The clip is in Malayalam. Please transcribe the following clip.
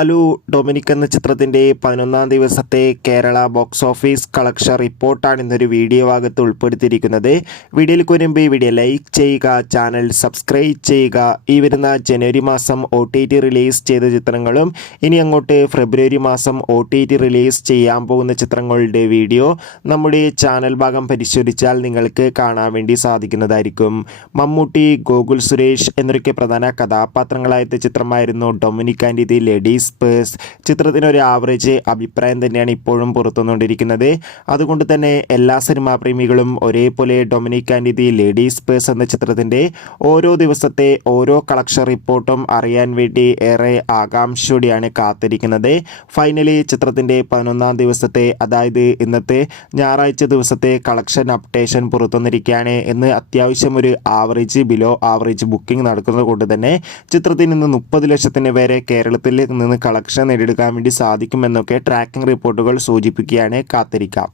അലു ഡൊമിനിക് എന്ന ചിത്രത്തിൻ്റെ 11-ാം ദിവസത്തെ കേരള ബോക്സ് ഓഫീസ് കളക്ഷൻ റിപ്പോർട്ടാണ് ഇന്നൊരു വീഡിയോ ഭാഗത്ത് ഉൾപ്പെടുത്തിയിരിക്കുന്നത്. വീഡിയോയിൽ വരുമ്പോൾ ഈ വീഡിയോ ലൈക്ക് ചെയ്യുക, ചാനൽ സബ്സ്ക്രൈബ് ചെയ്യുക. ഈ വരുന്ന ജനുവരി മാസം OTT റിലീസ് ചെയ്ത ചിത്രങ്ങളും ഇനി അങ്ങോട്ട് ഫെബ്രുവരി മാസം OTT റിലീസ് ചെയ്യാൻ പോകുന്ന ചിത്രങ്ങളുടെ വീഡിയോ നമ്മുടെ ചാനൽ ഭാഗം പരിശോധിച്ചാൽ നിങ്ങൾക്ക് കാണാൻ വേണ്ടി സാധിക്കുന്നതായിരിക്കും. മമ്മൂട്ടി, ഗോകുൽ സുരേഷ് എന്നൊക്കെ പ്രധാന കഥാപാത്രങ്ങളായ ചിത്രമായിരുന്നു Dominic and the ladies purse. ചിത്രത്തിന് ഒരു ആവറേജ് അഭിപ്രായം തന്നെയാണ് ഇപ്പോഴും പുറത്തുവന്നുകൊണ്ടിരിക്കുന്നത്. അതുകൊണ്ട് തന്നെ എല്ലാ സിനിമാ പ്രേമികളും ഒരേപോലെ Dominic and the ladies purse എന്ന ചിത്രത്തിൻ്റെ ഓരോ ദിവസത്തെ ഓരോ കളക്ഷൻ റിപ്പോർട്ടും അറിയാൻ വേണ്ടി ഏറെ ആകാംക്ഷയോടെയാണ് കാത്തിരിക്കുന്നത്. ഫൈനലി ചിത്രത്തിൻ്റെ 11-ാം ദിവസത്തെ, അതായത് ഇന്നത്തെ ഞായറാഴ്ച ദിവസത്തെ കളക്ഷൻ അപ്ഡേഷൻ പുറത്തുവന്നിരിക്കുകയാണ്. എന്ന് അത്യാവശ്യം ഒരു ആവറേജ് ബിലോ ആവറേജ് ബുക്കിംഗ് നടക്കുന്നത് കൊണ്ട് തന്നെ ചിത്രത്തിൽ നിന്ന് 30 ലക്ഷത്തിന് വരെ കേരളത്തിൽ നിന്ന് കളക്ഷൻ നേടിയെടുക്കാൻ വേണ്ടി സാധിക്കുമെന്നൊക്കെ ട്രാക്കിംഗ് റിപ്പോർട്ടുകൾ സൂചിപ്പിക്കുകയാണ്. കാത്തിരിക്കാം.